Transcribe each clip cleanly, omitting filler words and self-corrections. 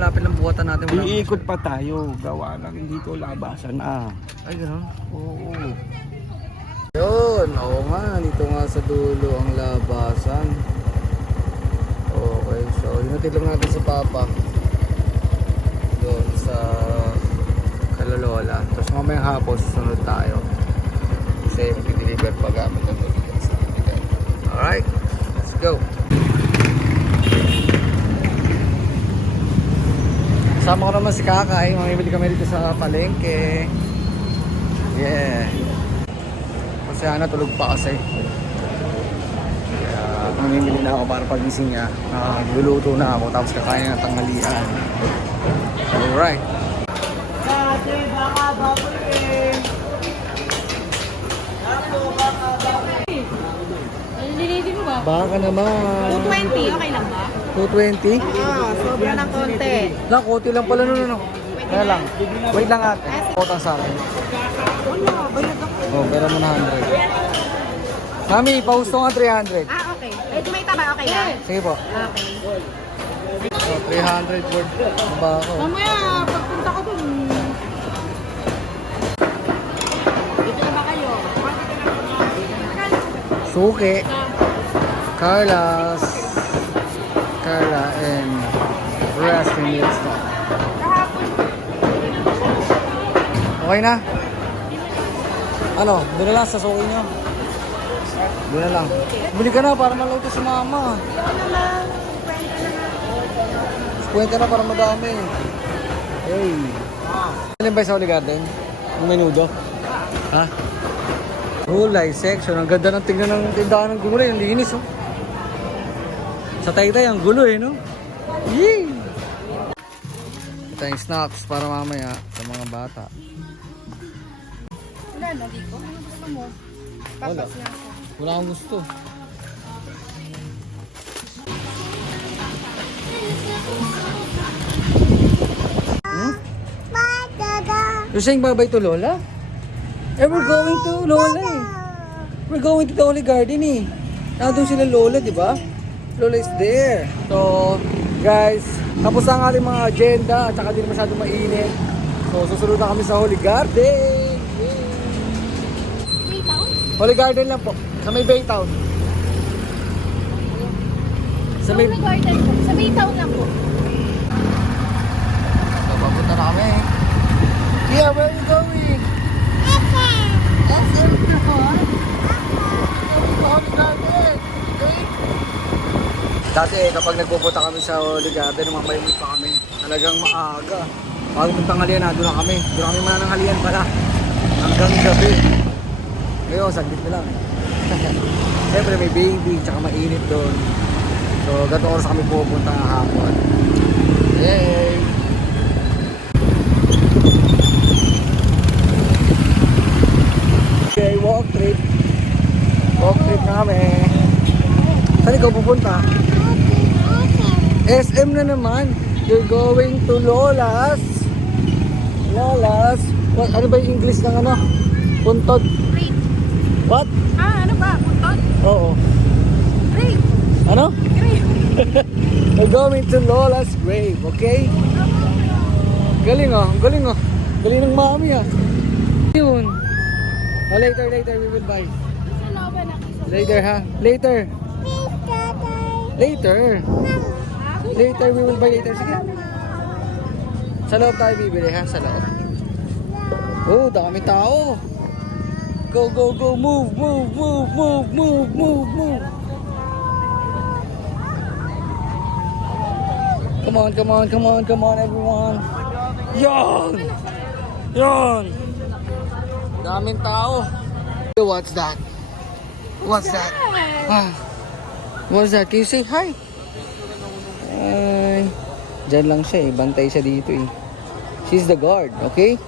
malapit lang buhatan natin. Iikot pa tayo. Gawa lang dito labasan na. Ay, gano'n? Oo. Yun, oo nga. Dito nga sa dulo ang labasan. Okay, so hinatid lang natin si Papa. Doon sa Kalolola. Tapos mamayang hapon susunod tayo. Kasi mag-deliver pa gamit ng bigas. Alright, let's go. Kasama ko naman si Kakay. Mamimili kami dito sa palengke. Yeah. Kasi Ana tulog pa kasi. Kaya mamimili na ako para pagising niya. Luluto na ako tapos kakain na ng tanghalian. Alright. Kasi baka baboy eh. Nililitin mo ba? Baka naman. 220, okay lang ba? 220? Sobra ng konti. Lang, konti lang pala no. Kaya lang. Wait lang ate. Potang sa akin. Wala, bayad ako. Oh, pero mo na 100. Mami, pausto nga 300. Okay. Eh, may taba, okay lang? Sige po. Okay. So, 300 word. Ba ako? Mamaya, pagpunta ko dun. Dito na ba kayo? Suki. Carla and Resting Millstone. Okay na? Ano? Doon na lang sa suki nyo. Doon na lang. Bili ka na para maluto si mama. Kwenta na para madami. Hey. Alin ba sa Holy Garden? Ang menudo? Ha? Gulay section. Ang ganda ng tignan ng tindahan ng gulay. Ang linis oh. Sa Taytay ang gulo eh no? Yee! Ito yung snacks para mamaya sa mga bata. Wala na, Lico. Ano gusto mo? Wala. Papas na ako. Wala akong gusto. Hmm? You're saying bye-bye to Lola? Eh, we're going to Lola eh. We're going to the Holy Garden eh. Nandun sila Lola, di ba? Lola is there. So, guys, tapos ang ating mga agenda at saka din masyadong mainit. So, susunod na kami sa Holy Garden. Yay! Holy Garden lang po. Sa may Baytown. Sa may... Garden po. Sa Baytown lang po. So, papunta na kami. Yeah, where are you going? SM Holy Garden. Okay? Dati kapag nagpupunta kami sa Holy Garden, mamayamit pa kami. Talagang maaga. Bago magtanghalian na, doon na kami. Doon kami mananghalian pala. Hanggang gabi. Ngayon, saglit na lang. Siyempre may baby, tsaka mainit doon. So, ganito oras kami pupunta ng hapon. Yay! Okay, walk trip. Walk trip na kami. Saan ikaw pupunta? SM na naman. You're going to Lola's. Lola's. What, ano ba yung English ng ano? Puntod. Grape. What? Ah, ano ba? Puntod? Oo. Grape. Ano? Grape. We're going to Lola's grave, okay? Galing oh, galing oh. Galing ng mami ah. Yun. Oh, later, we will buy. Later ha? Later. Later. Later, we will buy later. Sige. Sa loob tayo bibili ha? Sa loob. Oh, dami tao. Go, go, go. Move, move, move, move, move, move, move. Come on, come on, come on, come on, everyone. Yon! Yon! Daming tao. What's that? What's that? Ah. What's that? Can you say hi? Ay, dyan lang siya eh. Bantay siya dito eh. She's the guard, okay?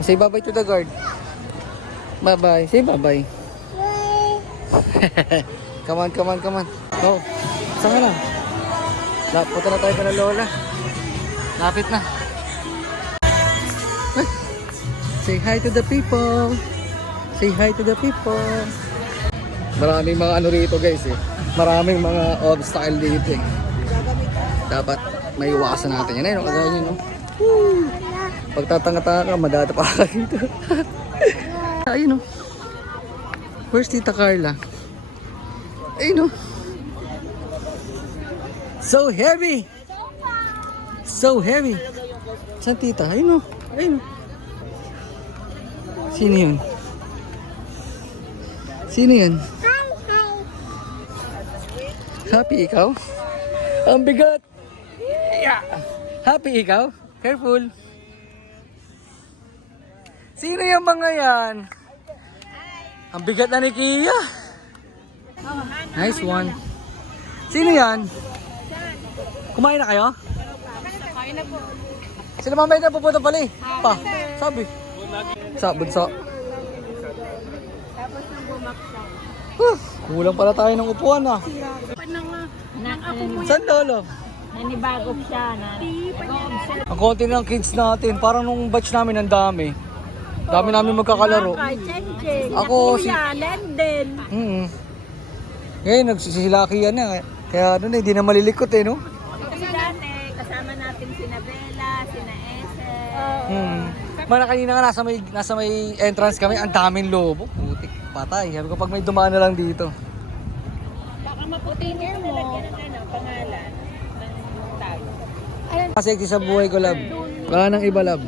Say bye-bye to the guard. Bye-bye. Say bye-bye. Come on, come on, come on. Oh, saan ka na? Punta na tayo kay Lola. Lapit na. Say hi to the people. Say hi to the people. Maraming mga ano rito guys eh. Maraming mga obstacle dito eh. Dapat may iwasan natin yan. Ayun, kagaya nyo, no? Woo! Pag tatanga-tanga ka, madadapa ka dito. Ayun, no? Where's Tita Carla? Ayun, no? So heavy! So heavy! Saan tita? Ayun, no? Ayun, no? Sino yun? Sino yun? Happy ikaw? Ang bigat! Yeah. Happy ikaw? Careful! Sino yung mga yan? Ang bigat na ni Kia! Nice one! Sino yan? Kumain na kayo? Kain na po. Sila mamaya na pupunta pala eh. Pa, sabi. Sa bunso. Tapos nang bumaksak. Kulang pala tayo ng upuan ah. Saan lolo? Nanibagok siya na. Ang konti ng kids natin, parang nung batch namin ang dami. Dami namin magkakalaro. Ako si... Lenden. Ngayon, nagsisilaki yan na. Kaya ano na, hindi na malilikot eh, no? Kasi dati, kasama natin sina Bella, sina Ethel. Mana kanina nga nasa may entrance kami, ang daming lobo. Putik, patay. Sabi ko pag may dumaan na lang dito. Baka maputihin mo. Pangalan ng tag. Sexy sa buhay ko, love. Wala nang iba, love.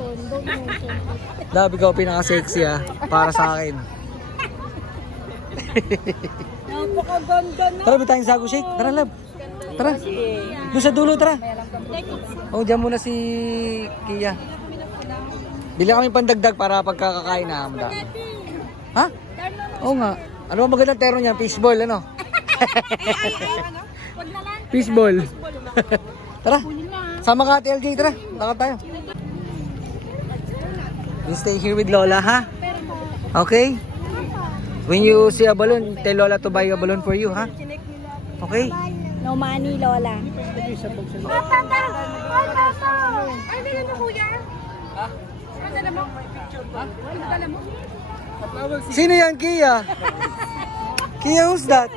Love, ikaw pinaka-sexy ah, para sa akin. Napakaganda na. Tara, bitayong sago shake. Tara, love. Tara. Doon sa dulo, tara. Oh, dyan muna si Kia. Bili kami pandagdag para pagkakakain na hamda. Ha? Oo nga. Ano ba magandang terno niya? Fishball, ano? Fishball. Tara. Sama ka, Ate LJ, tara. Lakad tayo. You stay here with Lola, ha? Okay? When you see a balloon, tell Lola to buy a balloon for you, ha? Okay? No money, Lola. Ay, bigyan mo kuya. Ano dala mo? Ano dala mo? Sino yan, Kia? Kia, who's that?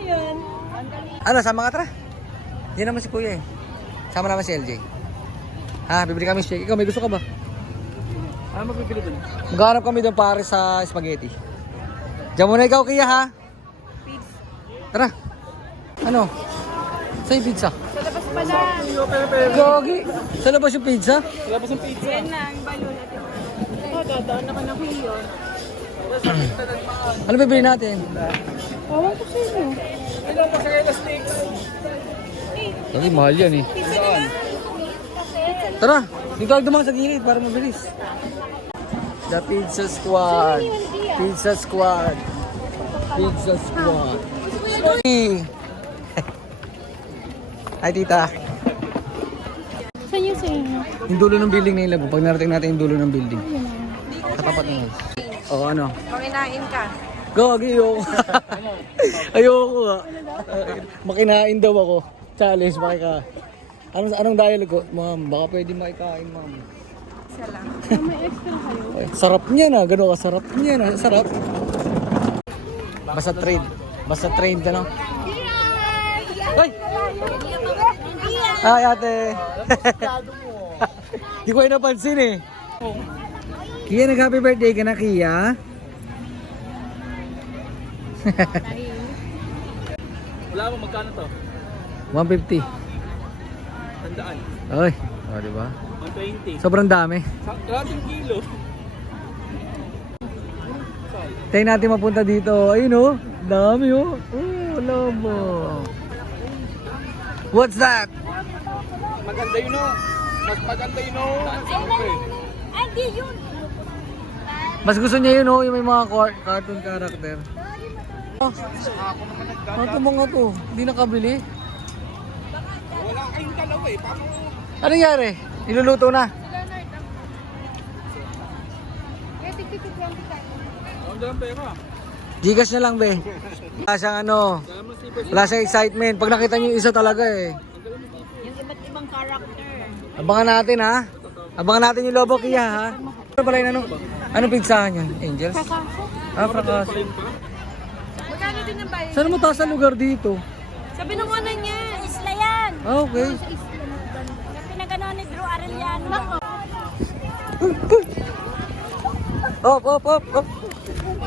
Ano, sama ka, tara? Yan naman si Kuya eh. Sama naman si LJ. Ha, bibili kami shake. Ikaw, may gusto ka ba? Ano mabibili doon? Maghanap kami doon pare sa spaghetti. Diyan muna ikaw, Kia, ha? Tara. Ano? Saan yung pizza? Sa labas pa na. Gogi. Sa labas yung pizza? Yan lang, balon natin. Oh, dadaan naman ako yun. Ano bibili natin? Ewan ko sa'yo. Gogi, mahal yan eh. Tara, dito tayo dumaan sa gilid para mabilis. The Pizza Squad. Pizza Squad. Pizza Squad. Hi, tita. Saan yung sa inyo? Yung dulo ng building na yung lago. Pag narating natin yung dulo ng building. Katapat na yun. Oo, ano? Panginain ka. Gogi, ayoko. Ayoko nga. Makinain daw ako. Challenge, makika. Anong dialogue ko? Ma'am, baka pwede makikain, ma'am. Isa lang. May extra kayo? Ay, sarap niya na. Gano'n ka sarap niya na. Sarap. Basta trade. Basta trade ka, no? Ay! Ay, ate. Di ko ay napansin eh. Kia, nag-happy birthday ka na, Kia. Wala mo, magkano to? 150. Tandaan. Ay, o, diba? 120. Sobrang dami. Kalating kilo. Tayo natin mapunta dito. Ayun o. Dami o. Oh, labo. What's that? Maganda yun o. Mas maganda yun o. Ay, di yun. Mas gusto niya yun o. Yung may mga cartoon character. Oh, ano to mga to? Hindi nakabili. Wala kayong dalawa eh. Paano? Anong nangyari? Iluluto na. Ang dalang pera. Gcash na lang, be. Wala siyang ano. Wala siyang excitement. Pag nakita niyo yung isa talaga eh. Yung iba't ibang character. Abangan natin ha. Abangan natin yung Lobo Kia ha. Ano pala yun ano? Anong pizzahan yan? Angels? Ah, fracaso. Magkano din ang bayan? Saan mo taas ang lugar dito? Sabi nung ano niya, isla yan. Ah, okay. Sa isla na gano'n. Pinagano Op.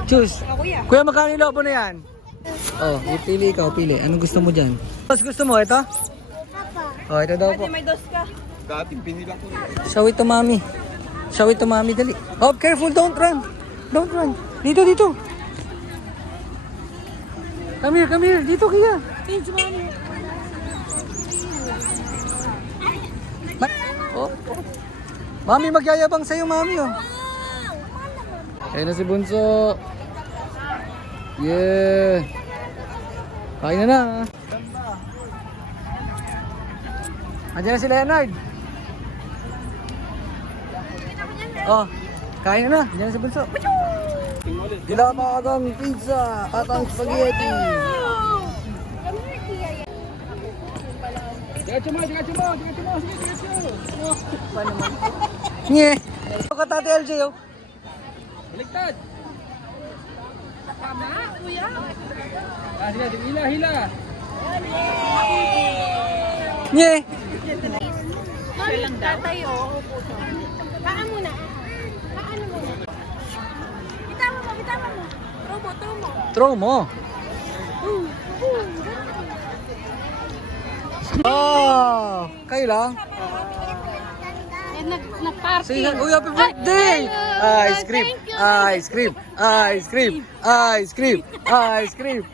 Choose. Kuya, magkano yung lobo na yan? Oh, pili ikaw, pili. Anong gusto mo dyan? Mas gusto mo, ito? Oh, ito daw po. May dos ka. Show it to mommy. Show it to mommy, dali. Oh, careful, don't run. Don't run. Dito. Come here. Dito, Kia. Oh. Mami, magyayabang sa'yo, mami, oh. Ayun na si Bunso. Yeah. Kain na. Andiyan na si Leonard. Oh, kain na. Andiyan na si Bunso. Dilamagang pizza at ang spaghetti. Diretso mo. Nye. Ito ka Tate LJ, oh. Baliktad. Tama, kuya. Hila. Nye. Mami, tatayo. Paan muna. Paano muna? Bitawan mo. Throw mo. Oh, kayo lang. Nag-party. Say uy, happy birthday! Ice cream.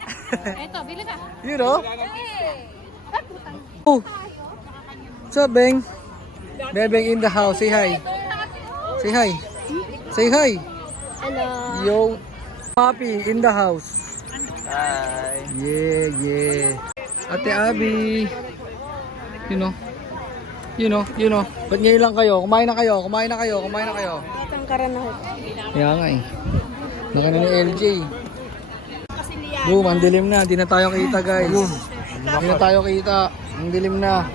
Eto, bili ka. You know? Oh. What's up, Beng? Bebeng in the house. Say hi. Say hi. Hello. Yo. Papi in the house. Hi. Yeah. Ate Abby. You know. Ba't ngayon lang kayo? Kumain na kayo. Tangkaran na ho. Kaya nga eh. Naka na ni LJ. Boom, ang dilim na. Di na tayo kita, guys. Di na tayo kita. Ang dilim na.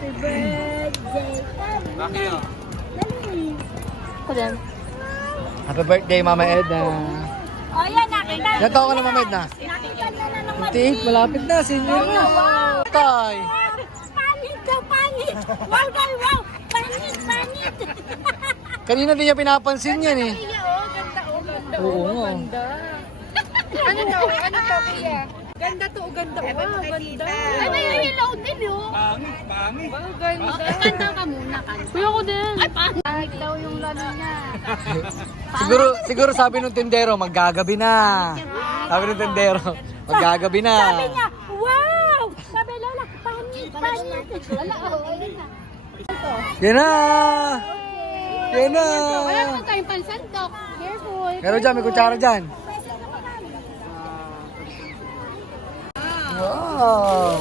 Happy birthday, Mama Edna. Oh, yan, nakita. Ilan taon ka na, Mama Edna? Nakita na ng 58, malapit na. Senior na. Tay. Panit. Wow. Panit. Kanina din niya pinapansin yan eh. Ganda. Oo nga. Ano to, Pia? Ganda. Wow, ganda. Ano yung ilaw din, oh? Pangit. Ganda ka muna, Kuya ko din. Ay, pangit daw yung lalo niya. Siguro sabi nung tindero, maggagabi na. Sabi nung tindero, maggagabi na. Sabi niya, wow! Sabi Lola, panit. Wala, ayun na. Yan na! Wala naman tayong pansandok. Careful. Meron dyan, may kutsara dyan. Wow!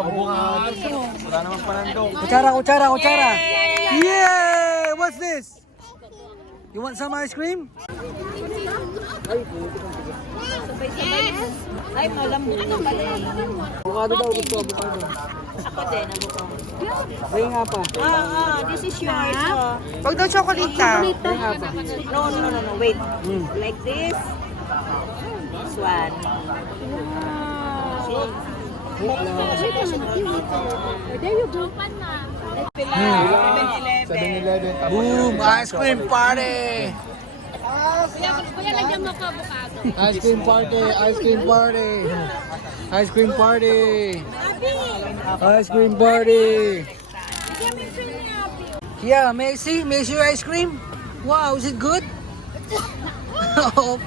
Avocado. Wala naman panandok. Kutsara. Yeah! What's this? You want some ice cream? Ay, malambot na pala yan. Avocado daw, gusto avocado. Ako din, avocado. Ray nga pa. This is yours. Huwag daw chocolate ka. Ray nga pa. No. Wait. Like this. This one. There you go. 7-Eleven. Boom! Ice cream party! Kuya, lagyan mo pa avocado. Ice cream party! Yeah, may I see your ice cream? Wow, is it good? Opo.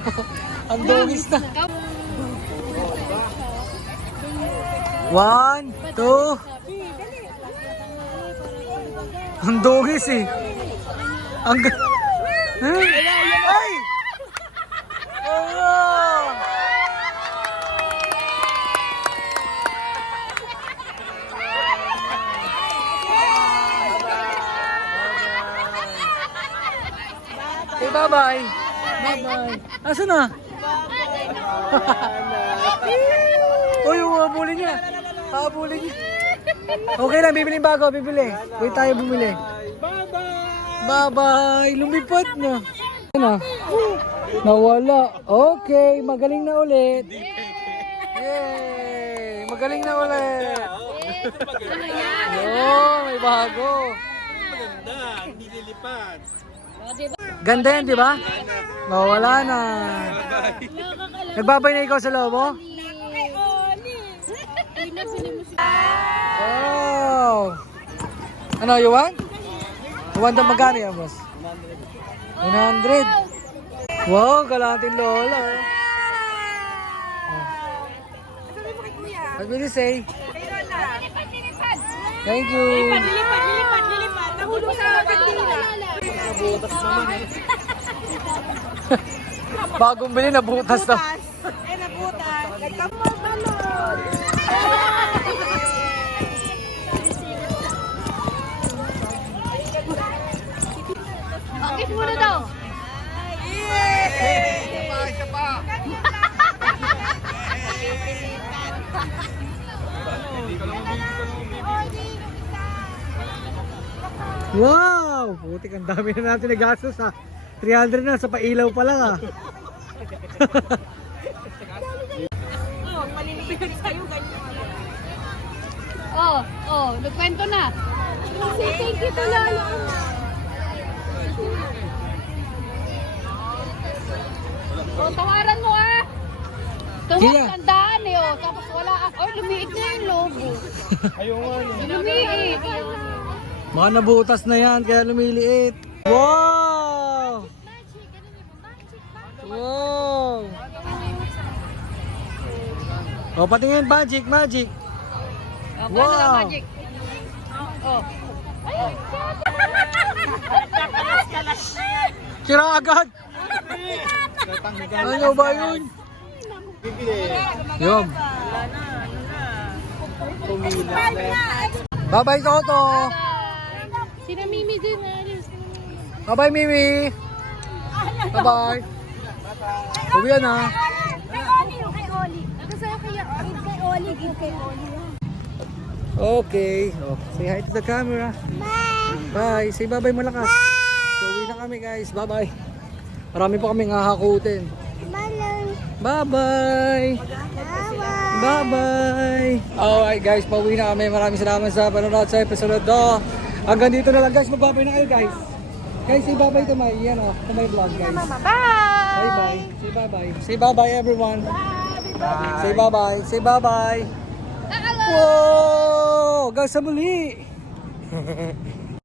Ang dungis na. 1, 2. Ang dungis eh. Ang Ay! Oh! Okay, bye-bye. Asa na? Uy, habulin niya. Okay lang, bibili bago, bibili. Wait tayo bumili. Bye-bye. Lumipad na. Ano? Nawala. Okay, magaling na ulit. Yay! Magaling na ulit. Oh, may bago. Ganda yan, di ba? Oh, wala na. Nagbabay na ikaw sa loob mo? Wow! Ano, you want? You want the magkano yan, boss? 100. Wow, galantin lola. What will you say? Thank you. Lilipad. Nahulog sa kandila. Bagong bili na butas na. Nabutas. Kiss muna daw. Wow! Putik, ang dami na natin nagastos ha. 300 na sa pailaw pa lang ha. Malilipad sa'yo ganyan. Nagkwento na. Thank you to Lolo. Tawaran mo ah. Kaya. Tumagandaan eh tapos wala lumiit na yung logo. Lumiit. Mga nabutas na yan, kaya lumiliit. Wow! Wow! O, patingin, magic. Wow! Magic. Kalas na yan. Kira agad! Ano ba yun? Yum! Bye-bye, Toto! Sina Mimi din. Bye-bye, Mimi! Bye-bye! Uwi yan ha! Kay Oli. Sa'yo kay Oli. Kay Oli. Okay. Oh, say hi to the camera. Bye. Say bye-bye malakas. So, uwi na kami guys. Bye-bye. Marami pa kaming hahakutin. Bye-bye. Bye-bye. Alright guys, pauwi na kami. Maraming salamat sa panonood sa episode to. Hanggang dito na lang guys. Magbabay na kayo guys. Guys, say bye-bye to my, to my vlog guys. Bye-bye. Say bye-bye. Say bye-bye everyone. Say bye-bye. Say bye-bye. Wow! Hanggang sa muli!